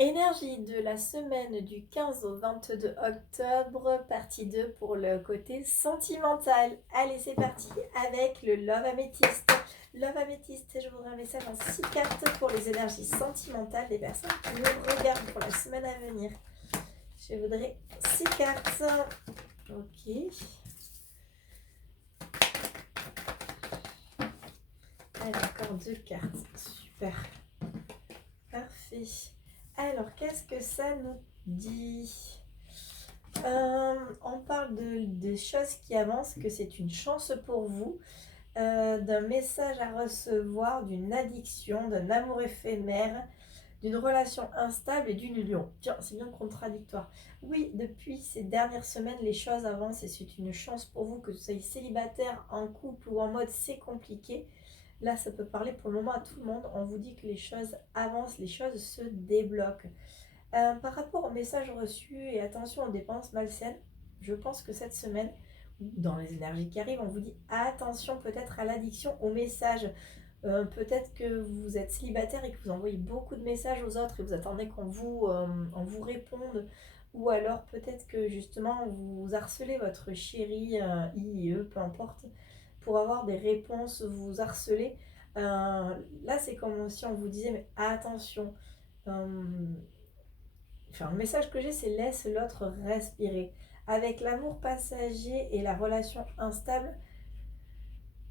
Énergie de la semaine du 15 au 22 octobre, partie 2 pour le côté sentimental. Allez, c'est parti avec le Love Améthyste. Love Améthyste, je voudrais un message en 6 cartes pour les énergies sentimentales des personnes qui me regardent pour la semaine à venir. Je voudrais 6 cartes. Ok. Allez, encore 2 cartes. Super. Parfait. Alors, qu'est-ce que ça nous dit? On parle de choses qui avancent, que c'est une chance pour vous, d'un message à recevoir, d'une addiction, d'un amour éphémère, d'une relation instable et d'une union. Tiens, c'est bien contradictoire. Oui, depuis ces dernières semaines, les choses avancent et c'est une chance pour vous que vous soyez célibataire, en couple ou en mode c'est compliqué. Là, ça peut parler pour le moment à tout le monde. On vous dit que les choses avancent, les choses se débloquent. Par rapport au message reçu et attention aux dépenses malsaines, je pense que cette semaine, dans les énergies qui arrivent, on vous dit attention peut-être à l'addiction aux messages. Peut-être que vous êtes célibataire et que vous envoyez beaucoup de messages aux autres et vous attendez on vous réponde. Ou alors peut-être que justement vous harcelez votre chéri, IE, peu importe, pour avoir des réponses, vous harcelez. Là c'est comme si on vous disait mais attention. Euh, Enfin, le message que j'ai, c'est laisse l'autre respirer. Avec l'amour passager et la relation instable,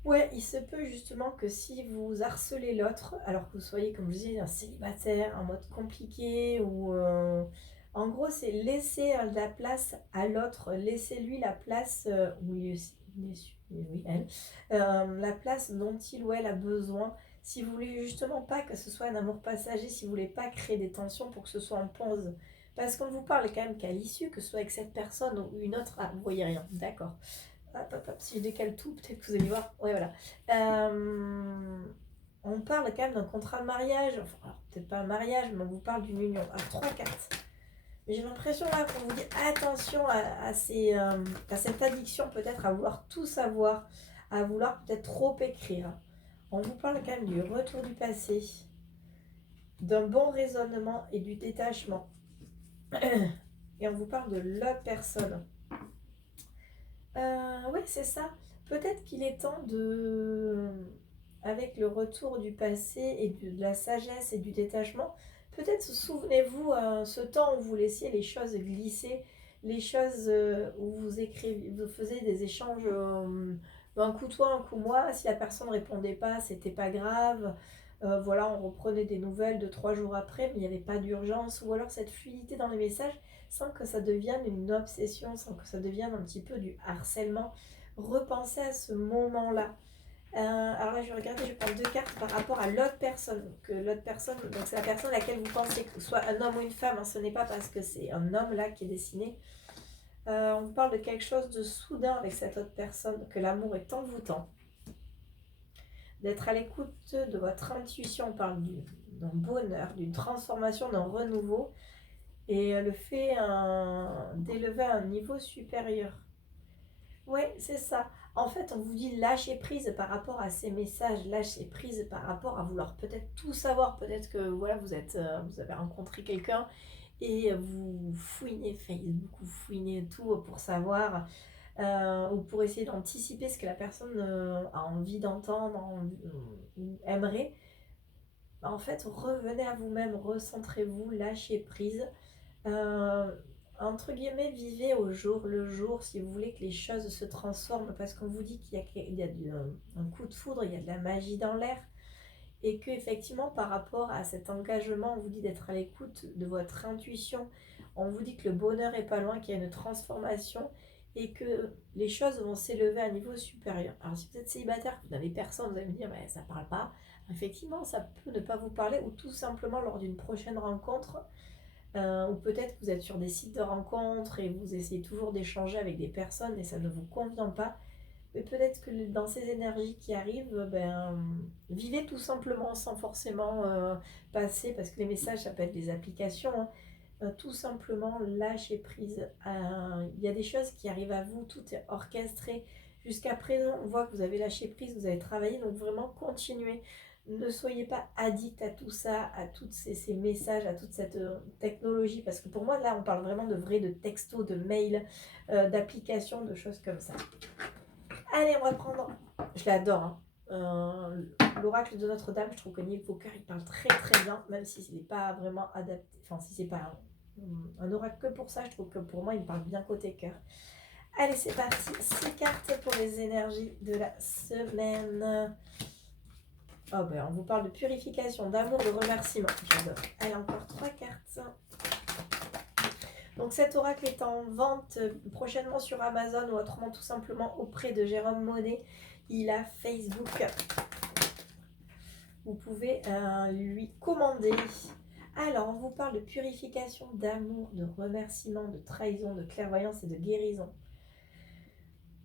ouais, il se peut justement que si vous harcelez l'autre, alors que vous soyez, comme je disais, un célibataire, un mode compliqué, ou en gros, c'est laisser de la place à l'autre, laissez-lui la place, oui, elle, la place dont il ou elle a besoin. Si vous voulez justement pas que ce soit un amour passager, si vous voulez pas créer des tensions pour que ce soit en pause, parce qu'on vous parle quand même qu'à l'issue, que ce soit avec cette personne ou une autre, ah, vous voyez rien, d'accord. Hop, hop, hop, si je décale tout, peut-être que vous allez voir. Ouais, voilà. On parle quand même d'un contrat de mariage. Enfin, alors, peut-être pas un mariage, mais on vous parle d'une union. Alors, 3 cartes. Mais j'ai l'impression là qu'on vous dit attention à cette addiction peut-être à vouloir tout savoir, à vouloir peut-être trop écrire. On vous parle quand même du retour du passé, d'un bon raisonnement et du détachement. Et on vous parle de l'autre personne. Oui, c'est ça. Peut-être qu'il est temps avec le retour du passé et de la sagesse et du détachement, peut-être souvenez-vous ce temps où vous laissiez les choses glisser, les choses où vous faisiez des échanges, un coup toi, un coup moi. Si la personne ne répondait pas, c'était pas grave. Voilà, on reprenait des nouvelles 2, 3 jours après, mais il n'y avait pas d'urgence. Ou alors cette fluidité dans les messages sans que ça devienne une obsession, sans que ça devienne un petit peu du harcèlement. Repensez à ce moment-là. Alors là, je vais regarder, je prends 2 cartes par rapport à l'autre personne. L'autre personne, donc c'est la personne à laquelle vous pensez, que ce soit un homme ou une femme, hein, ce n'est pas parce que c'est un homme là qui est dessiné. On vous parle de quelque chose de soudain avec cette autre personne, que l'amour est envoûtant. D'être à l'écoute de votre intuition, on parle d'un bonheur, d'une transformation, d'un renouveau. Et le fait d'élever à un niveau supérieur. Oui, c'est ça. En fait, on vous dit lâcher prise par rapport à ces messages, lâcher prise par rapport à vouloir peut-être tout savoir. Peut-être que voilà, vous avez rencontré quelqu'un et vous fouinez Facebook, vous fouinez tout pour savoir, ou pour essayer d'anticiper ce que la personne a envie d'entendre, aimerait. En fait, revenez à vous-même, recentrez-vous, lâchez prise. Euh, Entre guillemets, vivez au jour le jour si vous voulez que les choses se transforment, parce qu'on vous dit qu'il y a un coup de foudre, il y a de la magie dans l'air, et que effectivement par rapport à cet engagement, on vous dit d'être à l'écoute de votre intuition, on vous dit que le bonheur est pas loin, qu'il y a une transformation et que les choses vont s'élever à un niveau supérieur. Alors si vous êtes célibataire, que vous n'avez personne, vous allez me dire mais ça parle pas. Effectivement, ça peut ne pas vous parler, ou tout simplement lors d'une prochaine rencontre, ou peut-être que vous êtes sur des sites de rencontres et vous essayez toujours d'échanger avec des personnes et ça ne vous convient pas. Mais peut-être que dans ces énergies qui arrivent, vivez tout simplement sans forcément passer, parce que les messages, ça peut être des applications, hein. Tout simplement lâcher prise. Il y a des choses qui arrivent à vous, tout est orchestré. Jusqu'à présent, on voit que vous avez lâché prise, vous avez travaillé, donc vraiment continuez. Ne soyez pas addict à tout ça, à tous ces messages, à toute cette technologie, parce que pour moi, là, on parle vraiment de vrai, de textos, de mails, d'applications, de choses comme ça. Allez, on va prendre... Je l'adore, hein. L'oracle de Notre-Dame, je trouve que Neil Foucault, il parle très très bien, même s'il n'est pas vraiment adapté, enfin si c'est pas un oracle que pour ça, je trouve que pour moi, il parle bien côté cœur. Allez, c'est parti, 6 cartes pour les énergies de la semaine. Oh ben, on vous parle de purification, d'amour, de remerciement. J'adore. Allez, encore 3 cartes. Donc cet oracle est en vente prochainement sur Amazon ou autrement tout simplement auprès de Jérôme Monet. Il a Facebook. Vous pouvez lui commander. Alors, on vous parle de purification, d'amour, de remerciement, de trahison, de clairvoyance et de guérison.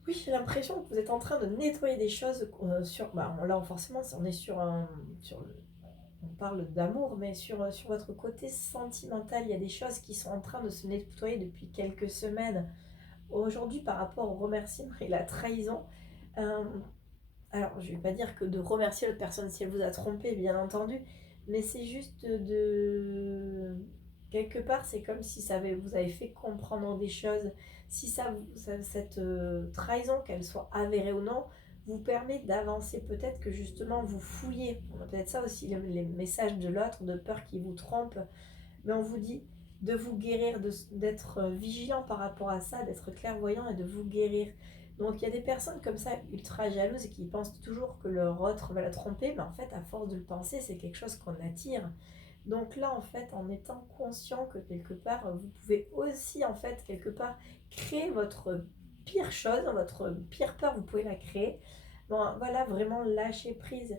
Oui, j'ai l'impression que vous êtes en train de nettoyer des choses sur... Bah, là, forcément, on est sur on parle d'amour, mais sur votre côté sentimental, il y a des choses qui sont en train de se nettoyer depuis quelques semaines. Aujourd'hui, par rapport au remerciement et la trahison, alors je ne vais pas dire que de remercier l'autre personne si elle vous a trompé, bien entendu, mais c'est juste de... Quelque part, c'est comme si vous avez fait comprendre des choses. Si cette trahison, qu'elle soit avérée ou non, vous permet d'avancer. Peut-être que justement, vous fouillez. Peut-être ça aussi, les messages de l'autre, de peur qu'il vous trompe. Mais on vous dit de vous guérir, d'être vigilant par rapport à ça, d'être clairvoyant et de vous guérir. Donc il y a des personnes comme ça ultra jalouses et qui pensent toujours que leur autre va la tromper, mais en fait à force de le penser, c'est quelque chose qu'on attire. Donc là en fait, en étant conscient que quelque part, vous pouvez aussi en fait quelque part créer votre pire chose, votre pire peur, vous pouvez la créer. Bon voilà, vraiment lâcher prise.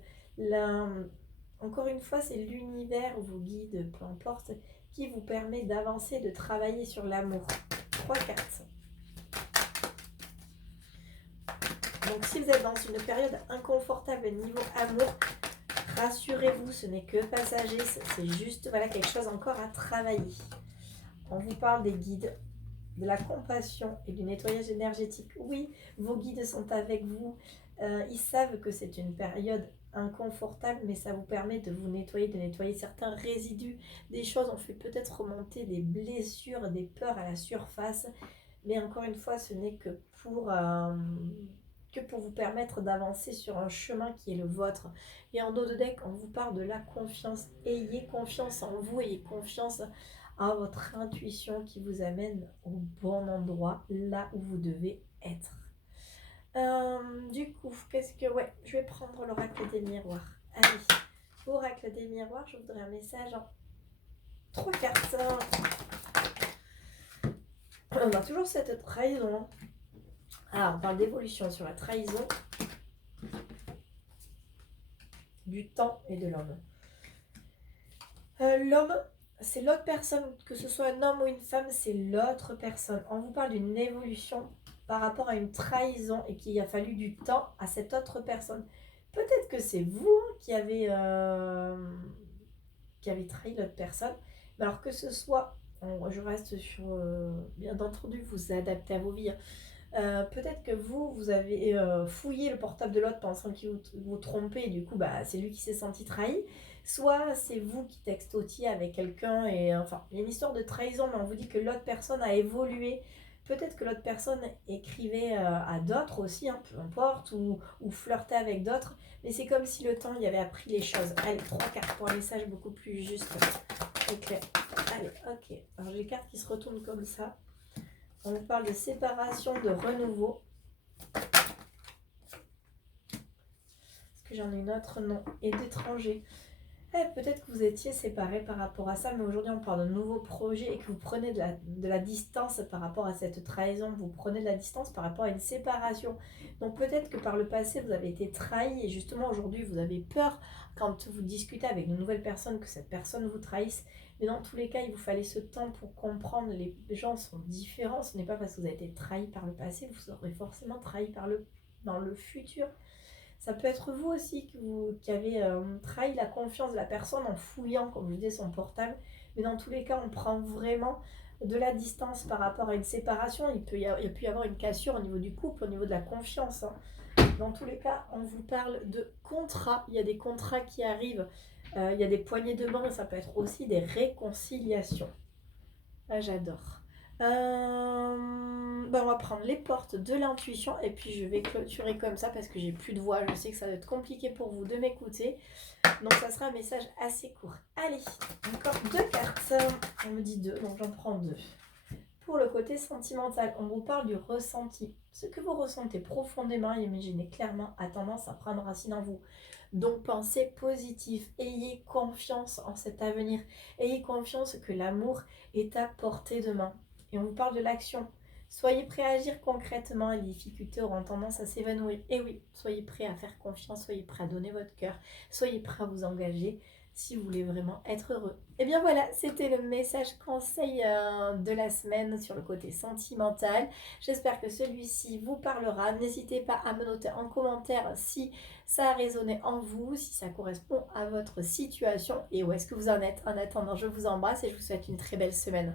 Encore une fois, c'est l'univers, vos guides, peu importe, qui vous permet d'avancer, de travailler sur l'amour. 3 cartes. Donc si vous êtes dans une période inconfortable niveau amour, rassurez-vous, ce n'est que passager, c'est juste voilà, quelque chose encore à travailler. On vous parle des guides, de la compassion et du nettoyage énergétique. Oui, vos guides sont avec vous. Ils savent que c'est une période inconfortable, mais ça vous permet de vous nettoyer, de nettoyer certains résidus, des choses. On fait peut-être remonter des blessures, des peurs à la surface. Mais encore une fois, ce n'est que pour vous permettre d'avancer sur un chemin qui est le vôtre. Et en dos de deck, on vous parle de la confiance. Ayez confiance en vous, ayez confiance en votre intuition qui vous amène au bon endroit, là où vous devez être. Du coup, Ouais, je vais prendre l'oracle des miroirs. Allez, oracle des miroirs, je voudrais un message en 3 cartes. On a toujours cette trahison. Ah, on parle d'évolution sur la trahison, du temps et de l'homme. L'homme, c'est l'autre personne, que ce soit un homme ou une femme, c'est l'autre personne. On vous parle d'une évolution par rapport à une trahison et qu'il a fallu du temps à cette autre personne. Peut-être que c'est vous qui avez trahi l'autre personne, mais alors que ce soit, je reste sur, bien entendu, vous adaptez à vos vies. Peut-être que vous avez fouillé le portable de l'autre pensant qu'il vous trompait et du coup c'est lui qui s'est senti trahi, soit c'est vous qui textotiez avec quelqu'un et enfin il y a une histoire de trahison, mais on vous dit que l'autre personne a évolué. Peut-être que l'autre personne écrivait à d'autres aussi, hein, peu importe, ou flirtait avec d'autres, mais c'est comme si le temps y avait appris les choses. Allez, 3 cartes pour un message beaucoup plus juste et clair. Allez, ok, alors j'ai les cartes qui se retournent comme ça. On vous parle de séparation, de renouveau. Est-ce que j'en ai une autre? Non. Et d'étranger. Peut-être que vous étiez séparés par rapport à ça, mais aujourd'hui on parle de nouveaux projets et que vous prenez de la distance par rapport à cette trahison, vous prenez de la distance par rapport à une séparation. Donc peut-être que par le passé vous avez été trahi et justement aujourd'hui vous avez peur quand vous discutez avec une nouvelle personne que cette personne vous trahisse. Mais dans tous les cas, il vous fallait ce temps pour comprendre. Les gens sont différents. Ce n'est pas parce que vous avez été trahi par le passé que vous serez forcément trahi dans le futur. Ça peut être vous aussi qui avez trahi la confiance de la personne en fouillant, comme je disais, son portable. Mais dans tous les cas, on prend vraiment de la distance par rapport à une séparation. Il peut y avoir une cassure au niveau du couple, au niveau de la confiance. Hein. Dans tous les cas, on vous parle de contrats. Il y a des contrats qui arrivent. Il y a des poignées de main. Ça peut être aussi des réconciliations. Ah, j'adore. On va prendre les portes de l'intuition et puis je vais clôturer comme ça parce que j'ai plus de voix. Je sais que ça va être compliqué pour vous de m'écouter. Donc ça sera un message assez court. Allez, encore 2 cartes. On me dit 2, donc j'en prends 2. Pour le côté sentimental, on vous parle du ressenti. Ce que vous ressentez profondément, imaginez clairement, a tendance à prendre racine en vous. Donc pensez positif, ayez confiance en cet avenir, ayez confiance que l'amour est à portée de main. Et on vous parle de l'action. Soyez prêts à agir concrètement, les difficultés auront tendance à s'évanouir. Et oui, soyez prêts à faire confiance, soyez prêts à donner votre cœur, soyez prêts à vous engager si vous voulez vraiment être heureux. Et bien voilà, c'était le message conseil de la semaine sur le côté sentimental. J'espère que celui-ci vous parlera. N'hésitez pas à me noter en commentaire si ça a résonné en vous, si ça correspond à votre situation et où est-ce que vous en êtes. En attendant, je vous embrasse et je vous souhaite une très belle semaine.